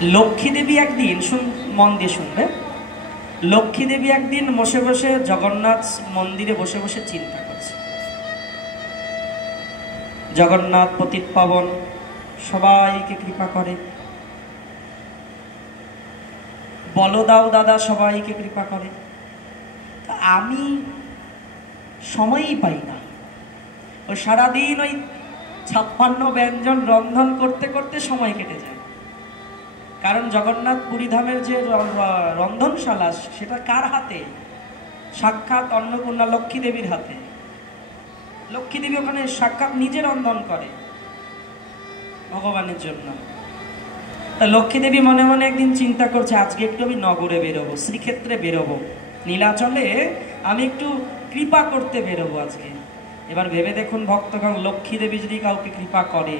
লক্ষ্মী দেবী একদিন, মন দিয়ে শুনবে, লক্ষ্মী দেবী একদিন বসে বসে জগন্নাথ মন্দিরে বসে বসে চিন্তা করছে। জগন্নাথ পতিত পাবন সবাইকে কৃপা করে, বলদাও দাদা সবাইকে কৃপা করে, আমি সময়ই পাই না। ওই সারাদিন ওই 56 ব্যঞ্জন রন্ধন করতে করতে সময় কেটে যায়। কারণ জগন্নাথ পুরী ধামের যে রন্ধনশালা সেটা কার হাতে? সাক্ষাৎ অন্নপূর্ণা লক্ষ্মী দেবীর হাতে। লক্ষ্মী দেবী ওখানে সাক্ষাৎ নিজে রন্ধন করে ভগবানের জন্য। তা লক্ষ্মী দেবী মনে মনে একদিন চিন্তা করছে, আজকে একটু আমি নগরে বেরোবো, শ্রীক্ষেত্রে বেরোবো, নীলাচলে আমি একটু কৃপা করতে বেরোবো আজকে। এবার ভেবে দেখুন ভক্তগণ, লক্ষ্মী দেবী যদি কাউকে কৃপা করে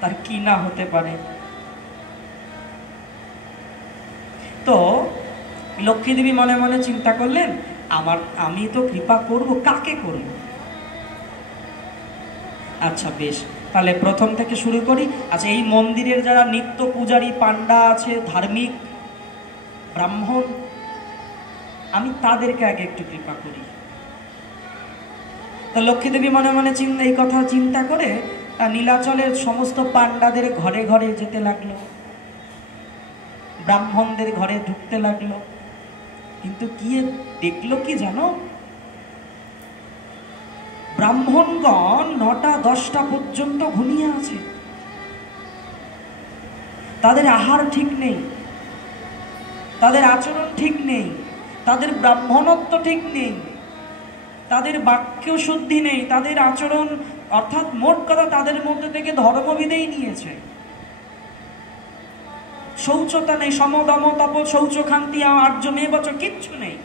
তার কি না হতে পারে। তো লক্ষ্মী দেবী মনে মনে চিন্তা করলেন, আমি তো কৃপা করব, কাকে করব? আচ্ছা বেশ, তাহলে প্রথম থেকে শুরু করি। আচ্ছা, এই মন্দিরের যারা নিত্য পূজারী পান্ডা আছে, ধার্মিক ব্রাহ্মণ, আমি তাদেরকে আগে একটু কৃপা করি। তো লক্ষ্মী দেবী মনে মনে এই কথা চিন্তা করে নীলাচলের সমস্ত পান্ডাদের ঘরে ঘরে যেতে লাগলো, ব্রাহ্মণদের ঘরে ঢুকতে লাগলো। কিন্তু কি দেখলো কি জানো? ব্রাহ্মণগণ 9টা 10টা পর্যন্ত ঘুমিয়ে আছে। তাদের আহার ঠিক নেই, তাদের আচরণ ঠিক নেই, তাদের ব্রাহ্মণত্ব ঠিক নেই, তাদের বাক্য শুদ্ধি নেই, তাদের আচরণ, অর্থাৎ মোট কথা তাদের মধ্যে থেকে ধর্মবিদেই নিয়েছে। শৌচতা নেই, সমদম তপ শৌচ খান্তি আর্যমেবচ, কিচ্ছু নেই।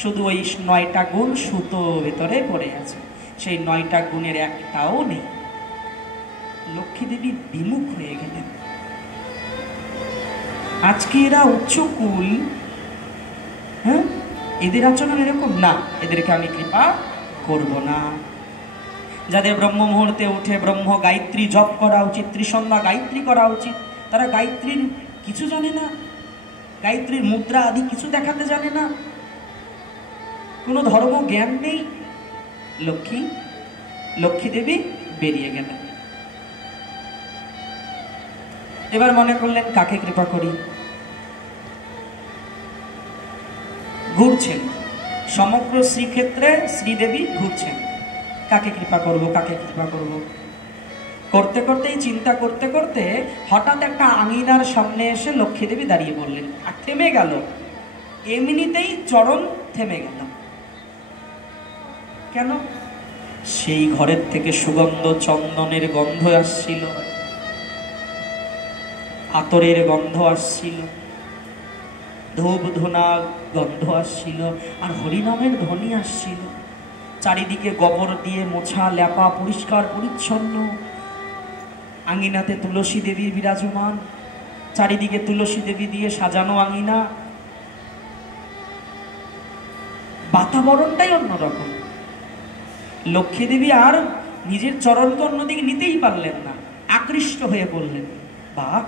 শুধু ওই 9টা গুণ সুতো ভেতরে পড়ে আছে, সেই 9টা গুণের একটাও নেই। লক্ষ্মী দেবী বিমুখ হয়ে গেলেন। আজকে এরা উচ্চকুল, হ্যাঁ, এদের আচরণ এরকম না, এদেরকে আমি কৃপা করব না। যাদের ব্রহ্ম মুহূর্তে উঠে ব্রহ্ম গায়ত্রী জপ করা উচিত, ত্রিসন্ধ্যা গায়ত্রী করা উচিত, তারা গায়ত্রীর কিছু জানে না, গায়ত্রীর মুদ্রা আদি কিছু দেখাতে জানে না, কোনো ধর্ম জ্ঞান নেই। লক্ষ্মী দেবী বেরিয়ে গেলেন। এবার মনে করলেন কাকে কৃপা করি। ঘুরছেন সমগ্র শ্রীক্ষেত্রে, শ্রীদেবী ঘুরছেন, কাকে কৃপা করব, কাকে কৃপা করব। করতে করতেই চিন্তা করতে করতে হঠাৎ একটা আঙিনার সামনে এসে লক্ষ্মী দেবী দাঁড়িয়ে পড়লেন, আর থেমে গেল। এমনিতেই চরণ থেমে গেল। কেন? সেই ঘরের থেকে সুগন্ধ চন্দনের গন্ধ আসছিল, আতরের গন্ধ আসছিল, ধূপ ধুনা গন্ধ আসছিল, আর হরিনামের ধ্বনি আসছিল। চারিদিকে গোবর দিয়ে মোছা লেপা, পরিষ্কার পরিচ্ছন্ন। আঙিনাতে তুলসী দেবীর বিরাজমান, চারিদিকে তুলসী দেবী দিয়ে সাজানো আঙিনা। বাতাবরণটাই অন্যরকম। লক্ষ্মী দেবী আর নিজের চরণকে অন্যদিকে নিতেই পারলেন না, আকৃষ্ট হয়ে বললেন, বাহ,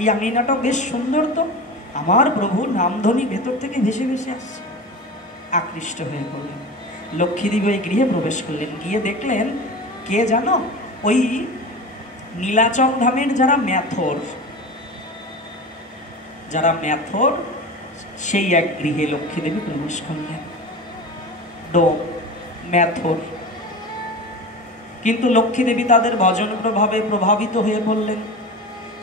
এই আঙিনাটা বেশ সুন্দর তো, আমার প্রভুর নামধ্বনি ভেতর থেকে ভেসে ভেসে আসছে। আকৃষ্ট হয়ে পড়লেন। লক্ষ্মী দেবী ওই গৃহে প্রবেশ করলেন। গিয়ে দেখলেন, কে জানো, ওই নীলাচল ধামের যারা ম্যাথর, সেই এক গৃহে লক্ষ্মী দেবী প্রবেশ করলেন। ম্যাথর। কিন্তু লক্ষ্মী দেবী তাদের ভজন প্রভাবে প্রভাবিত হয়ে পড়লেন।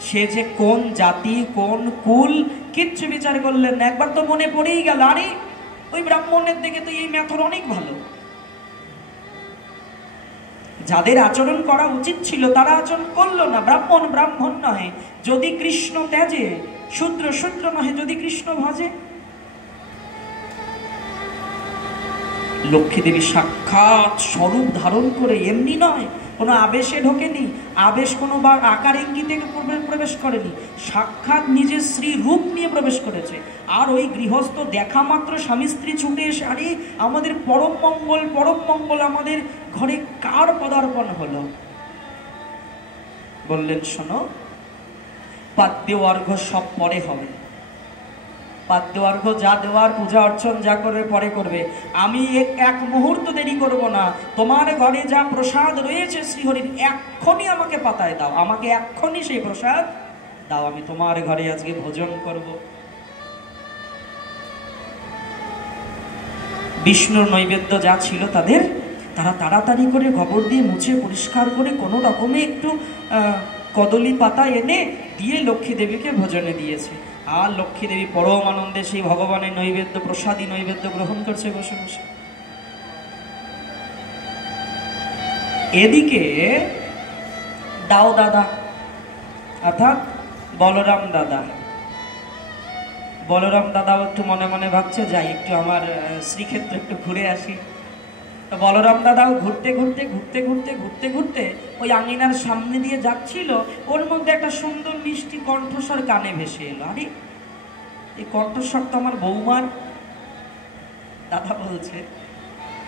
সে যে কোন জাতি, কোন কুল, কিচ্ছু বিচার করলেন না। একবার তো মনে পড়েই গেল, আরে ওই ব্রাহ্মণের দিকে তো এই ম্যাথর অনেক ভালো। যাদের আচরণ করা উচিত ছিল তারা আচরণ করলো না। ব্রাহ্মণ ব্রাহ্মণ নহে যদি কৃষ্ণ ত্যাজে, শূদ্র শূদ্র নহে যদি কৃষ্ণ ভজে। লক্ষ্মী দেবী সাক্ষাৎ স্বরূপ ধারণ করে, এমনি নয়, কোনো আবেশে ঢোকেনি, আবেশ কোনো বা আকার ইঙ্গিতে প্রবেশ করেনি, সাক্ষাৎ নিজের শ্রী রূপ নিয়ে প্রবেশ করেছে। আর ওই গৃহস্থ দেখা মাত্র স্বামী স্ত্রী ছুটে এসে, আরে আমাদের পরম মঙ্গল, পরম মঙ্গল, আমাদের ঘরে কার পদার্পণ হলো? বললেন, শোনো, পাদ্য অর্ঘ্য সব পরে হবে, পাদ্য অর্ঘ্য যা দেওয়ার, পূজা অর্চন যা করবে পরে করবে। আমি এক মুহূর্ত দেরি করব না। তোমার ঘরে যা প্রসাদ রয়েছে শ্রীহরির, এক্ষুনি আমাকে পাতায় দাও, আমাকে এক্ষুনি সেই প্রসাদ দাও, আমি তোমার ঘরে আজকে ভোজন করব। বিষ্ণুর নৈবেদ্য যা ছিল তাদের, তারা তাড়াতাড়ি করে গোবর দিয়ে মুছে পরিষ্কার করে কোনো রকমে একটু কদলী পাতা এনে দিয়ে লক্ষ্মী দেবীকে ভোজনে দিয়েছে। আর লক্ষ্মী দেবী পরম আনন্দে সেই ভগবানের নৈবেদ্য, প্রসাদী নৈবেদ্য গ্রহণ করছে বসে বসে। এদিকে দাও দাদা অর্থাৎ বলরাম দাদা, বলরাম দাদাও একটু মনে মনে ভাবছে যাই একটু আমার শ্রীক্ষেত্রে একটু ঘুরে আসি। তো বলরাম দাদাও ঘুরতে ঘুরতে ঘুরতে ঘুরতে ঘুরতে ঘুরতে ওই আঙিনার সামনে দিয়ে যাচ্ছিল, ওর মধ্যে একটা সুন্দর মিষ্টি কণ্ঠস্বর কানে ভেসে এলো। আরে এই কণ্ঠস্বর তো আমার বৌমার। দাদা বলছে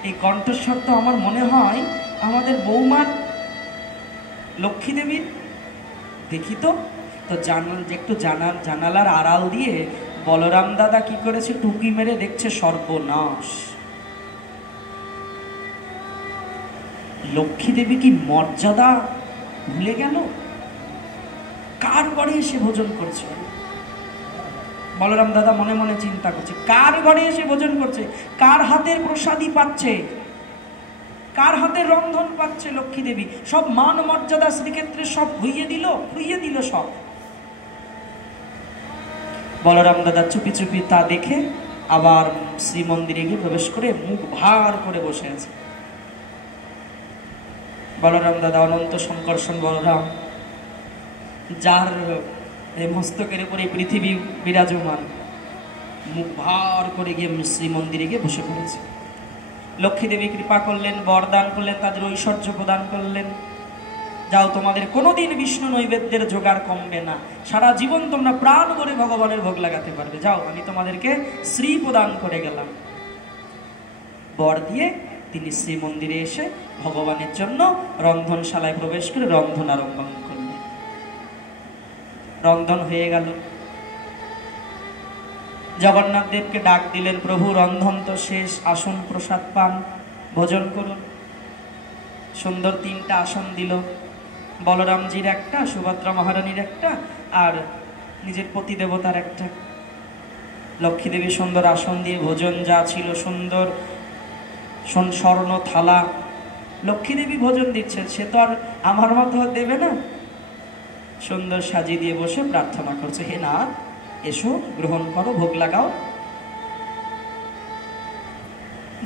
এই কণ্ঠস্বর তো আমার মনে হয় আমাদের বৌমার, লক্ষ্মী দেবীর। দেখি তো। তো একটু জানালার আড়াল দিয়ে বলরাম দাদা কি করেছে, টুকি মেরে দেখছে সর্বনাশ, লক্ষ্মী দেবী কি মর্যাদা ভুলে গেল, কার ঘরে এসে ভোজন করছে। বলরাম দাদা মনে মনে চিন্তা করছে, কার ঘরে এসে ভোজন করছে, কার হাতের প্রসাদী পাচ্ছে, কার হাতের রন্ধন পাচ্ছে লক্ষ্মী দেবী। সব মান মর্যাদা শ্রীক্ষেত্রে সব ভুইয়ে দিল সব। বলরাম দাদা চুপি চুপি তা দেখে আবার শ্রীমন্দিরে গিয়ে প্রবেশ করে মুখ ভার করে বসে আছে। বলরাম দাদা অনন্ত সংকর্ষণ বলরাম, যার মস্তকের উপরে পৃথিবী বিরাজমান, মুখ ভার করে গিয়ে শ্রীমন্দিরে গিয়ে বসে পড়েছে। লক্ষ্মী দেবী কৃপা করলেন, বরদান করলেন, তাদের ঐশ্বর্য প্রদান করলেন। যাও, তোমাদের কোনোদিন বিষ্ণু নৈবেদ্যের জোগাড় কমবে না, সারা জীবন তোমরা প্রাণ করে ভগবানের ভোগ লাগাতে পারবে। যাও, আমি তোমাদেরকে শ্রী প্রদান করে গেলাম। বর দিয়ে তিনি শ্রীমন্দিরে এসে ভগবানের জন্য রন্ধনশালায় প্রবেশ করে রন্ধন আরম্ভ করলেন। রন্ধন হয়ে গেল। জগন্নাথ দেবকে ডাক দিলেন, প্রভু রন্ধন তো শেষ, আসন প্রসাদ পান, ভোজন করুন। সুন্দর 3টা আসন দিল, বলরামজির একটা, সুভদ্রা মহারানীর একটা, আর নিজের পতি দেবতার একটা। লক্ষ্মী দেবী সুন্দর আসন দিয়ে ভোজন যা ছিল, সুন্দর স্বর্ণ থালা, লক্ষ্মী দেবী ভোজন দিচ্ছেন, সে তো আর আমার মতো দেবে না। সুন্দর সাজিয়ে দিয়ে বসে প্রার্থনা করছে, হে নাথ এসো, গ্রহণ করো, ভোগ লাগাও।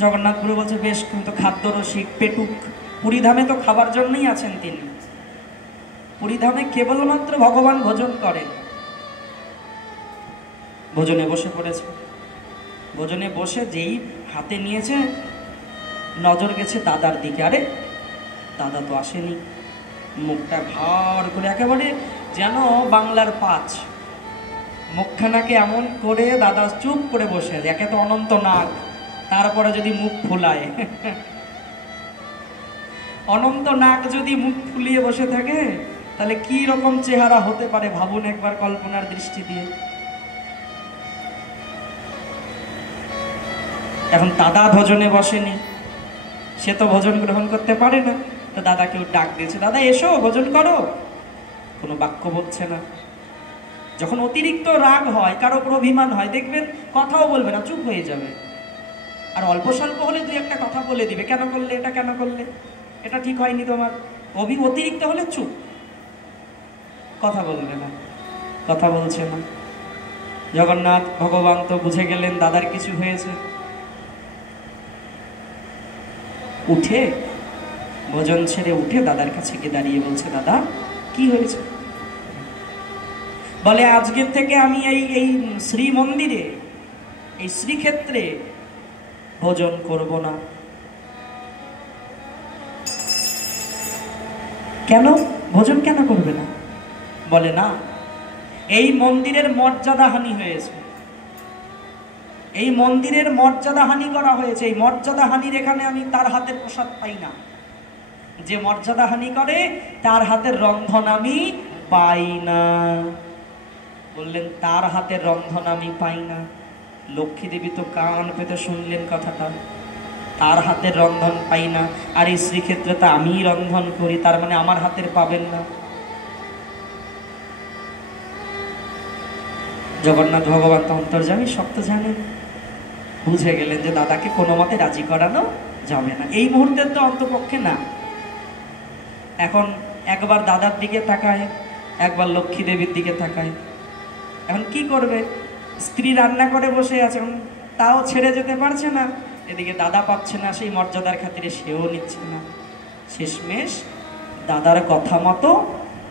জগন্নাথ গুরু বলছে, বেশ, কিন্তু খাদ্য রসিক পেটুক, পুরীধামে তো খাবার জন্যই আছেন তিনি, পুরীধামে কেবলমাত্র ভগবান ভোজন করেন। ভোজনে বসে পড়েছে। ভোজনে বসে যেই হাতে নিয়েছে, নজর গেছে দাদার দিকে। আরে দাদা তো আসেনি। মুখটা ভার করে একেবারে যেন বাংলার পাঁচ, মুখখানাকে এমন করে দাদা চুপ করে বসে আছে। একে তো অনন্ত নাগ, তারপরে যদি মুখ ফুলায়, অনন্ত নাগ যদি মুখ ফুলিয়ে বসে থাকে তাহলে কি রকম চেহারা হতে পারে ভাবুন একবার কল্পনার দৃষ্টি দিয়ে। এখন দাদা ভোজনে বসেনি, সে তো ভোজন গ্রহণ করতে পারে না, তো দাদা কেউ ডাক দিয়েছে, দাদা এসো ভোজন করো, কোনো বাক্য বলছে না। যখন অতিরিক্ত রাগ হয়, কারো উপর অভিমান হয়, দেখবেন কথাও বলবে না, চুপ হয়ে যাবে। আর অল্প স্বল্প হলে 2-1টা কথা বলে দিবে, কেন করলে এটা, কেন করলে এটা, ঠিক হয়নি তোমার। অতিরিক্ত হলে চুপ, কথা বলবে না, কথা বলছে না। জগন্নাথ ভগবান তো বুঝে গেলেন দাদার কিছু হয়েছে। উঠে ভোজন ছেড়ে উঠে দাদার কাছে গিয়ে দাঁড়িয়ে বলছে, দাদা কি হয়েছে? বলে, আজকের থেকে আমি এই শ্রী মন্দিরে, এই শ্রীক্ষেত্রে ভোজন করব না। কেন ভোজন কেন করবে না? বলে, না, এই মন্দিরের মর্যাদা হানি হয়েছে, এই মন্দিরের মর্যাদা হানি করা হয়েছে। এই মর্যাদা হানির এখানে আমি তার হাতের প্রসাদ পাই না। যে মর্যাদা হানি করে তার হাতের রন্ধন আমি পাই না। বললেন তার হাতের রন্ধন আমি পাই না। লক্ষ্মী দেবী তো কান পেতে শুনলেন কথাটা, তার হাতের রন্ধন পাই না, আর এই শ্রীক্ষেত্রে তো আমিই রন্ধন করি, তার মানে আমার হাতের পাবেন না। জগন্নাথ ভগবান তো অন্তর্যামী, সব তো জানেন, বুঝে গেলেন যে দাদাকে কোনো মতে রাজি করানো যাবে না, এই মুহূর্তে তো অন্তপক্ষে না। এখন একবার দাদার দিকে তাকায়, একবার লক্ষ্মী দেবীর দিকে তাকায়। এখন কি করবে? স্ত্রী রান্না করে বসে আছে, তাও ছেড়ে যেতে পারছে না, এদিকে দাদা পাচ্ছে না, সেই মর্যাদার খাতিরে সেও নিচ্ছে না। শেষমেশ দাদার কথা মতো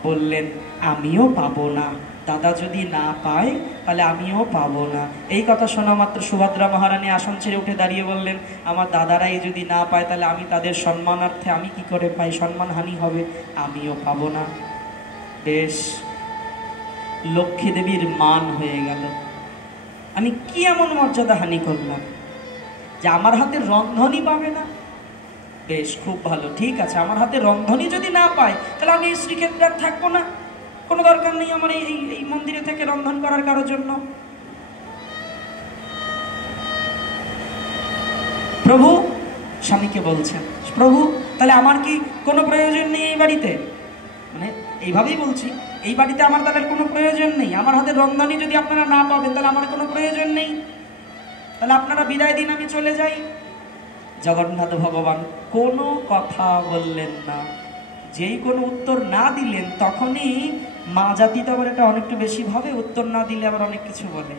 বললেন আমিও পাবো না, দাদা যদি না পায় তাহলে আমিও পাবো না। এই কথা শোনা মাত্র সুভদ্রা মহারানী আসন ছেড়ে উঠে দাঁড়িয়ে বললেন আমার দাদারাই যদি না পায় তাহলে আমি তাদের সম্মানার্থে আমি কি করে পাই, সম্মানহানি হবে, আমিও পাবো না। বেশ, লক্ষ্মী দেবীর মান হয়ে গেল। আমি কি এমন মর্যাদা হানি করলাম যে আমার হাতে রন্ধনই পাবে না? বেশ, খুব ভালো, ঠিক আছে, আমার হাতে রন্ধনই যদি না পায় তাহলে আমি এই শ্রীক্ষেত্রে আর থাকবো না, কোনো দরকার নেই আমার এই মন্দিরে থেকে রন্ধন করার কারোর জন্য। প্রভু স্বামীকে বলছেন, প্রভু তাহলে আমার কি কোনো প্রয়োজন নেই এই বাড়িতে? মানে এইভাবেই বলছি, এই বাড়িতে আমার তাদের কোনো প্রয়োজন নেই, আমার হাতে রন্ধনই যদি আপনারা না পাবেন তাহলে আমার কোনো প্রয়োজন নেই, তাহলে আপনারা বিদায় দিন, আমি চলে যাই। জগন্নাথ ভগবান কোনো কথা বললেন না। যেই কোনো উত্তর না দিলেন তখনই মা জাতি তো আবার এটা অনেকটু বেশি ভাবে, উত্তর না দিলে আবার অনেক কিছু বলে।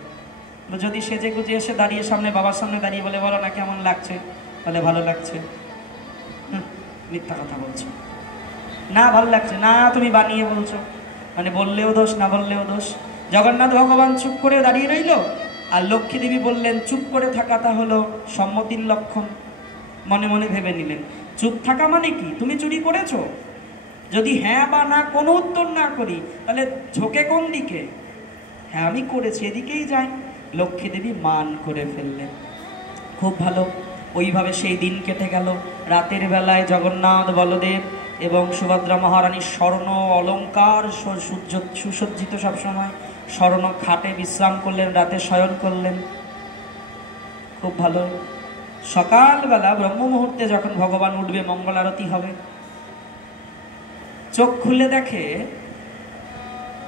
যদি সেজে গুজে এসে দাঁড়িয়ে সামনে বাবার সামনে দাঁড়িয়ে বলে বলো না কেমন লাগছে, বলে ভালো লাগছে, মিথ্যা কথা বলছো, না ভালো লাগছে না তুমি বানিয়ে বলছো, মানে বললেও দোষ না বললেও দোষ। জগন্নাথ ভগবান চুপ করে দাঁড়িয়ে রইল, আর লক্ষ্মী দেবী বললেন চুপ করে থাকাটা হলো সম্মতির লক্ষণ। মনে মনে ভেবে নিলেন চুপ থাকা মানে কি, তুমি চুরি করেছো? যদি হ্যাঁ বা না কোনো উত্তর না করি তাহলে ঝোঁকে কোন দিকে? হ্যাঁ আমি করেছি, এদিকেই যাই। লক্ষ্মী দেবী মান করে ফেললেন। খুব ভালো, ওইভাবে সেই দিন কেটে গেল। রাতের বেলায় জগন্নাথ বলদেব এবং সুভদ্রা মহারানীর স্বর্ণ অলঙ্কার সুসজ্জিত, সবসময় স্বর্ণ খাটে বিশ্রাম করলেন, রাতে শয়ন করলেন। খুব ভালো। সকালবেলা ব্রহ্ম মুহূর্তে যখন ভগবান উঠবে, মঙ্গল আরতি হবে, চোখ খুলে দেখে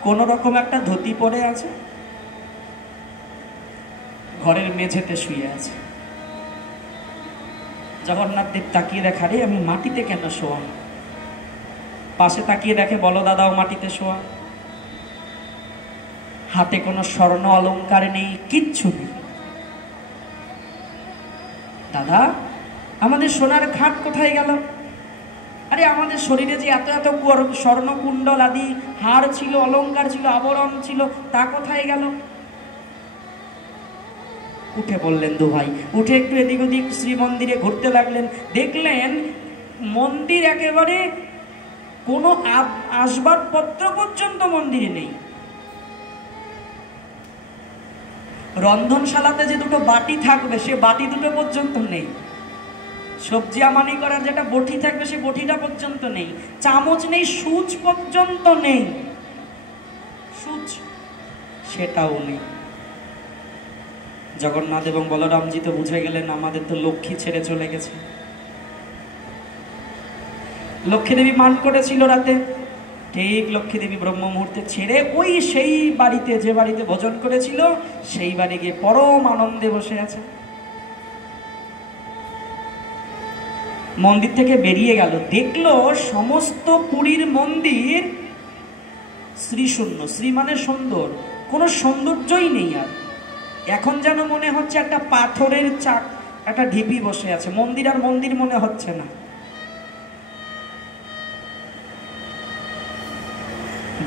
কোন রকম একটা ধুতি পরে আছে, ঘরের মেঝেতে শুয়ে আছে। জগন্নাথ দেব তাকিয়ে দেখে আরে আমি মাটিতে কেন শোয়া? পাশে তাকিয়ে দেখে বলদাদাও মাটিতে শোয়া, হাতে কোনো স্বর্ণ অলঙ্কার নেই, কিচ্ছু নেই। দাদা আমাদের সোনার খাট কোথায় গেল? আরে আমাদের শরীরে যে এত এত স্বর্ণ কুণ্ডল আদি হার ছিল, অলঙ্কার ছিল, আবরণ ছিল, তা কোথায় গেল? উঠে বললেন দু ভাই, উঠে একটু এদিক ওদিক শ্রীমন্দিরে ঘুরতে লাগলেন। দেখলেন মন্দির একেবারে কোনো আসবাবপত্র পর্যন্ত মন্দিরে নেই। রন্ধনশালাতে যে দুটো বাটি থাকবে সে বাটি দুটো পর্যন্ত নেই, সবজি আমানি করার যেটা বটি থাকবে সে বটিটা পর্যন্ত নেই, চামচ নেই, সুচ পর্যন্ত নেই, সুচ সেটাও নেই। জগন্নাথ এবং বলরামজি তো বুঝে গেলেন আমাদের তো লক্ষ্মী ছেড়ে চলে গেছে। লক্ষ্মী দেবী মান করেছিল রাতে, ঠিক লক্ষ্মী দেবী ব্রহ্ম মুহূর্তে ছেড়ে ওই সেই বাড়িতে, যে বাড়িতে ভোজন করেছিল সেই বাড়ি গিয়ে পরম আনন্দে বসে আছে। মন্দির থেকে বেরিয়ে গেল, দেখলো সমস্ত পুরীর মন্দির শ্রীশূন্য। শ্রী মানে সুন্দর, কোনো সৌন্দর্যই নেই আর। এখন যেন মনে হচ্ছে একটা পাথরের চাক, একটা ঢিপি বসে আছে, মন্দির আর মন্দির মনে হচ্ছে না।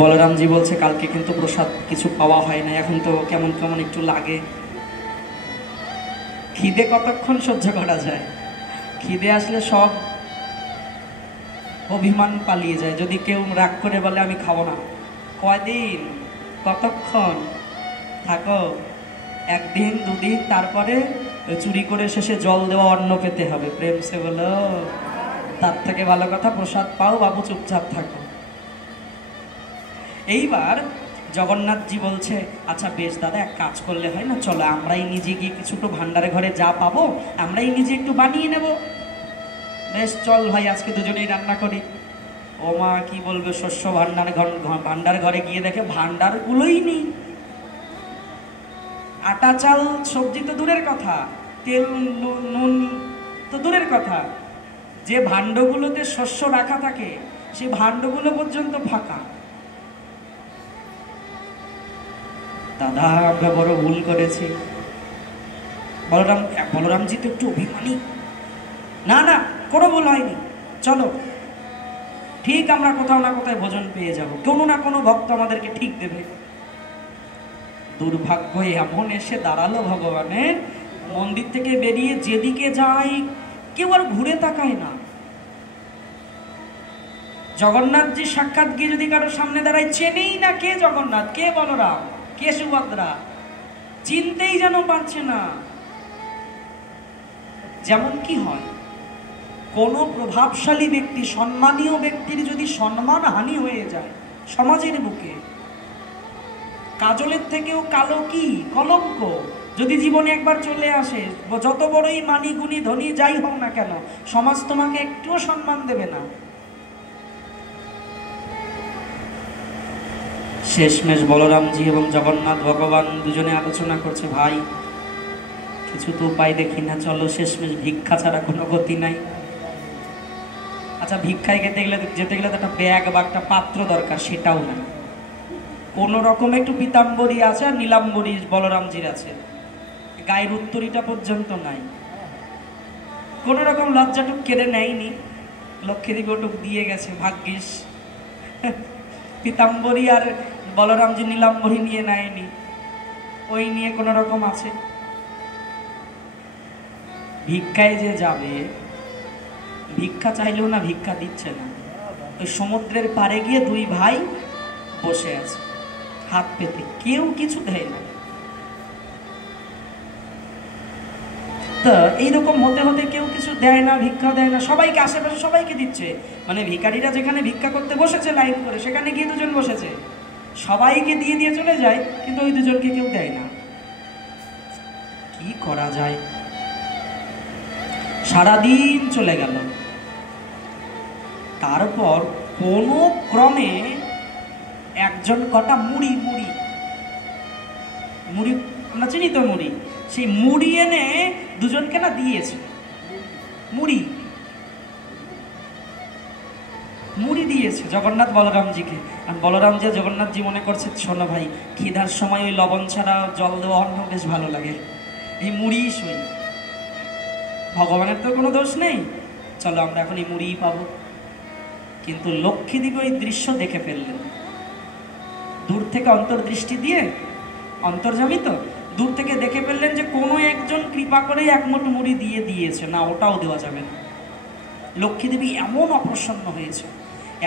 বলরামজি বলছে কালকে কিন্তু প্রসাদ কিছু পাওয়া হয় না, এখন তো কেমন কেমন একটু লাগে। খিদে কতক্ষণ সহ্য করা যায়? খিদে আসলে সব অভিমান পালিয়ে যায়। যদি কেউ রাগ করে বলে আমি খাবো না, কয়দিন কতক্ষণ থাকো? একদিন দুদিন, তারপরে চুরি করে শেষে জল দেওয়া অন্ন পেতে হবে। প্রেম সে বলো, তার থেকে ভালো কথা প্রসাদ পাও বাবু, চুপচাপ থাকো। এইবার জগন্নাথজি বলছে, আচ্ছা বেশ দাদা, এক কাজ করলে হয় না, চলো আমরাই নিজে গিয়ে কিছু একটু ভান্ডারে ঘরে যা পাবো আমরাই নিজে একটু বানিয়ে নেব। বেশ চল ভাই, আজকে দুজনেই রান্না করি। ও মা কি বলবে, শস্য ভান্ডার ঘরে গিয়ে দেখে ভান্ডারগুলোই নেই। আটা চাল সবজি তো দূরের কথা, তেল নুন তো দূরের কথা, যে ভাণ্ডগুলোতে শস্য রাখা থাকে সেই ভাণ্ডগুলো পর্যন্ত ফাঁকা। দাদা আমরা বড় ভুল করেছি। বলরামজি তো একটু অভিমানী। না না, কোনো ভুল হয়নি, চলো ঠিক আমরা কোথাও না কোথায় ভোজন পেয়ে যাব, কোনো না কোনো ভক্ত আমাদেরকে ঠিক দেবে। দুর্ভাগ্য এমন এসে দাঁড়ালো ভগবানের, মন্দির থেকে বেরিয়ে যেদিকে যায় কেউ আর ঘুরে তাকায় না। জগন্নাথজি সাক্ষাৎ গিয়ে যদি কারো সামনে দাঁড়ায়, চেনেই না কে জগন্নাথ, কে বলরাম, কে সুভদ্রা, চিনতেই যেন পারছে না। যেমন কি হয়, কোন প্রভাবশালী ব্যক্তি, সম্মানীয় ব্যক্তির যদি সম্মান হানি হয়ে যায় সমাজের বুকে, কাজলের থেকেও কালো কি কলঙ্ক যদি জীবনে একবার চলে আসে, যত বড়ই মানি গুণী ধনী যাই হোক না কেন, সমাজ তোমাকে একটুও সম্মান দেবে না। শেষমেশ বলরামজি এবং জগন্নাথ ভগবান দুজনে আলোচনা করছে, ভাই কিছু তো উপায় দেখি না, চলো শেষমেশ ভিক্ষা ছাড়া কোনো গতি নাই। আচ্ছা ভিক্ষায় যেতে গেলে তো একটা ব্যাগ বা একটা পাত্র দরকার, সেটাও না। কোন রকম একটু পিতাম্বরী আছে আর নীলাম্বরী বলরামজির আছে, গায়ের উত্তরীটা পর্যন্ত নাই। কোন রকম লজ্জাটুক কেড়ে নেয়নি, লক্ষ্মীদেবী ওটুক দিয়ে গেছে, ভাগ্যিস। পিতাম্বরী আর বলরামজি নীলাম্বরী নিয়ে নেয়নি, ওই নিয়ে কোন রকম আছে। ভিক্ষায় যে যাবে, ভিক্ষা চাইলেও না ভিক্ষা দিচ্ছে না। ওই সমুদ্রের পাড়ে গিয়ে দুই ভাই বসে আছে হাত পেতে, কেউ কিছু দেয় না। তো এইরকম হতে হতে কেউ কিছু দেয় না, ভিক্ষা দেয় না, সবাইকে আশেপাশে সবাইকে দিচ্ছে। মানে ভিখারিরা যেখানে ভিক্ষা করতে বসেছে লাইন করে, সেখানে গিয়ে দুজন বসেছে, সবাইকে দিয়ে দিয়ে চলে যায়, কিন্তু ওই দুজনকে কেউ দেয় না। কি করা যায়? সারাদিন চলে গেল। তারপর কোনো ক্রমে একজন কটা মুড়ি মুড়ি মুড়ি আমরা চিনি তো মুড়ি, সেই মুড়ি এনে দুজনকে না দিয়েছে। মুড়ি মুড়ি দিয়েছে জগন্নাথ বলরামজিকে। আর বলরামজি জগন্নাথজি মনে করছে, শোনো ভাই, খিদার সময় ওই লবণ ছাড়া জল দেওয়া অন্ন বেশ ভালো লাগে, এই মুড়ি সই। ভগবানের তো কোনো দোষ নেই, চলো আমরা এখন এই মুড়িই পাবো। কিন্তু লক্ষ্মীদেবী ওই দৃশ্য দেখে ফেললেন দূর থেকে, অন্তর্দৃষ্টি দিয়ে, অন্তর্যামী তো, দূর থেকে দেখে ফেললেন যে কোনো একজন কৃপা করে এক মুঠ মুড়ি দিয়ে দিয়েছে, না ওটাও দেওয়া যাবে না। লক্ষ্মীদেবী এমন অপ্রসন্ন হয়েছে,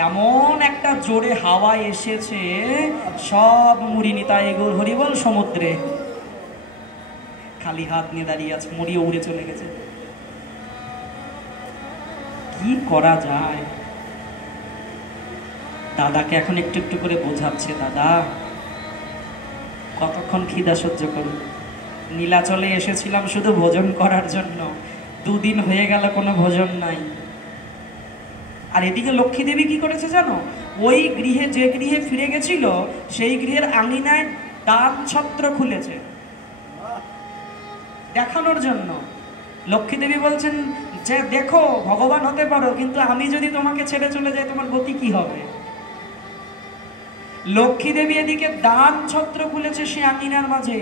এমন একটা জোরে হাওয়া এসেছে, সব মুড়ি নিতাই গৌর হরিবল সমুদ্রে খালি হাত নিয়ে দাঁড়িয়ে আছে, মুড়িও উড়ে চলে গেছে। কি করা যায়? দাদাকে এখন একটু একটু করে বোঝাচ্ছে, দাদা কতক্ষণ খিদা সহ্য করুন, নীলাচলে এসেছিলাম শুধু ভোজন করার জন্য, দুদিন হয়ে গেল কোনো ভোজন নাই। আর এদিকে লক্ষ্মীদেবী কি করেছে জানো? ওই গৃহে, যে গৃহে ফিরে গেছিল সেই গৃহের আঙিনায় দান ছত্র খুলেছে দেখানোর জন্য। লক্ষ্মীদেবী বলছেন যে দেখো ভগবান হতে পারো, কিন্তু আমি যদি তোমাকে ছেড়ে চলে যাই তোমার গতি কি হবে? লক্ষ্মীদেবী এদিকে দান ছত্র খুলেছে সে আঙিনার মাঝে,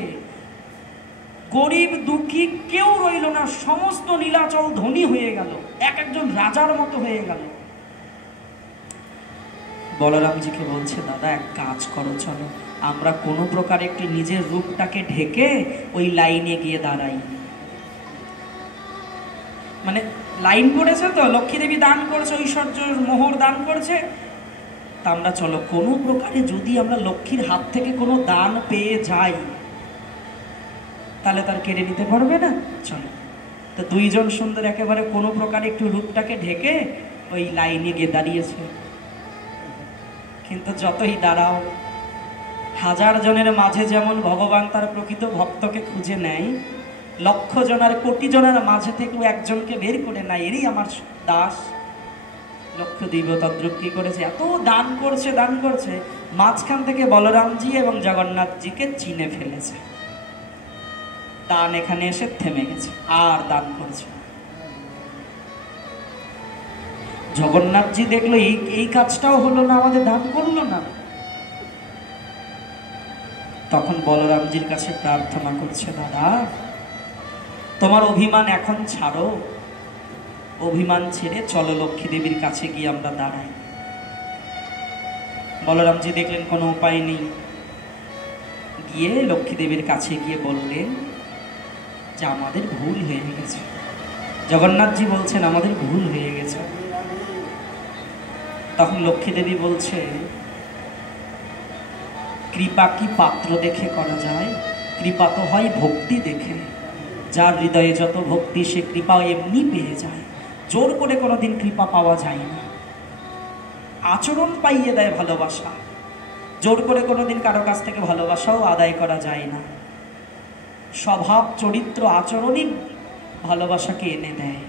গরিব দুঃখী কেউ রইল না, সমস্ত নীলাচল ধনী হয়ে গেল, এক একজন রাজার মতো হয়ে গেল। বলরামজিকে বলছে, দাদা এক কাজ করো, চলো আমরা কোনো প্রকার একটি নিজের রূপটাকে ঢেকে ওই লাইনে গিয়ে দাঁড়াই। মানে লাইন পড়েছে তো, লক্ষ্মীদেবী দান করছে, ঐশ্বর্য মোহর দান করছে, তা আমরা চলো কোনো প্রকারে যদি আমরা লক্ষ্মীর হাত থেকে কোনো দান পেয়ে যাই তাহলে তার কেড়ে নিতে পারবে না, চলো। তো দুইজন সুন্দর একেবারে কোনো প্রকারে একটু রূপটাকে ঢেকে ওই লাইনে গিয়ে দাঁড়িয়েছে। কিন্তু যতই দাঁড়াও হাজার জনের মাঝে যেমন ভগবান তার প্রকৃত ভক্তকে খুঁজে নেয়, লক্ষ জনের কোটি জনের মাঝে থেকেও একজনকে বের করে নেয়, এরই আমার দাস। লক্ষদ্বীপ তদ্রুপ কি করেছে, এত দান করছে, মাঝখান থেকে বলরামজি এবং জগন্নাথজিকে চিনে ফেলেছে। দান এখানে এসে থেমে গেছে, আর দান করছে। জগন্নাথজি দেখলো এই কাজটাও হলো না, আমাদের দান করলো না। তখন বলরামজির কাছে প্রার্থনা করছে, দাদা তোমার অভিমান এখন ছাড়ো, অভিমান ছেড়ে চলো লক্ষ্মী দেবীর কাছে গিয়ে আমরা দাঁড়াই। বলরামজি দেখলেন কোনো উপায় নেই, গিয়ে লক্ষ্মী দেবীর কাছে গিয়ে বললেন যে আমাদের ভুল হয়ে গেছে। জগন্নাথজি বলছেন আমাদের ভুল হয়ে গেছে। তখন লক্ষ্মী দেবী বলছে, কৃপা কি পাত্র দেখে করা যায়? কৃপা তো হয় ভক্তি দেখে। যার হৃদয়ে যত ভক্তি সে কৃপা এমনি পেয়ে যায়। জোর করে কোনোদিন কৃপা পাওয়া যায় না। আচরণ পাইয়ে দেয় ভালোবাসা, জোর করে কোনোদিন কারো কাছ থেকে ভালোবাসাও আদায় করা যায় না। স্বভাব চরিত্র আচরণই ভালোবাসাকে এনে দেয়।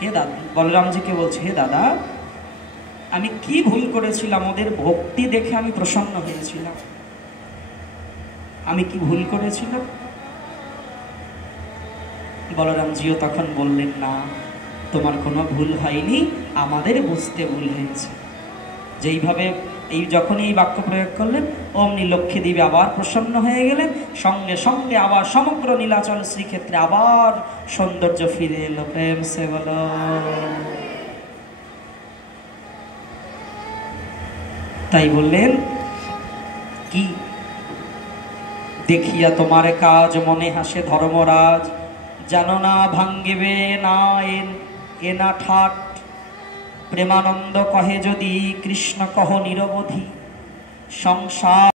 হে দাদা, বলরামজিকে বলছে, হে দাদা আমি কি ভুল করেছিলাম? ওদের ভক্তি দেখে আমি প্রসন্ন হয়েছিলাম, আমি কি ভুল করেছিলাম? বলরামজিও তখন বললেন, না তোমার কোনো ভুল হয়নি, আমাদের বুঝতে ভুল হয়েছে। যেইভাবে যখনই এই বাক্য প্রয়োগ করলেন, অমনি লক্ষ্মী দেবী আবার প্রসন্ন হয়ে গেলেন। সঙ্গে সঙ্গে আবার সমগ্র নীলাচল শ্রীক্ষেত্রে আবার সৌন্দর্য ফিরে এলো। প্রেম সে বলো। তাই বললেন কি, দেখিয়া তোমার কাজ মনে হাসে ধর্মরাজ, জানো না ভাঙ্গিবে না এ না ঠাট, প্রেমানন্দ কহে যদি কৃষ্ণ কহ নিরবধি, সংসার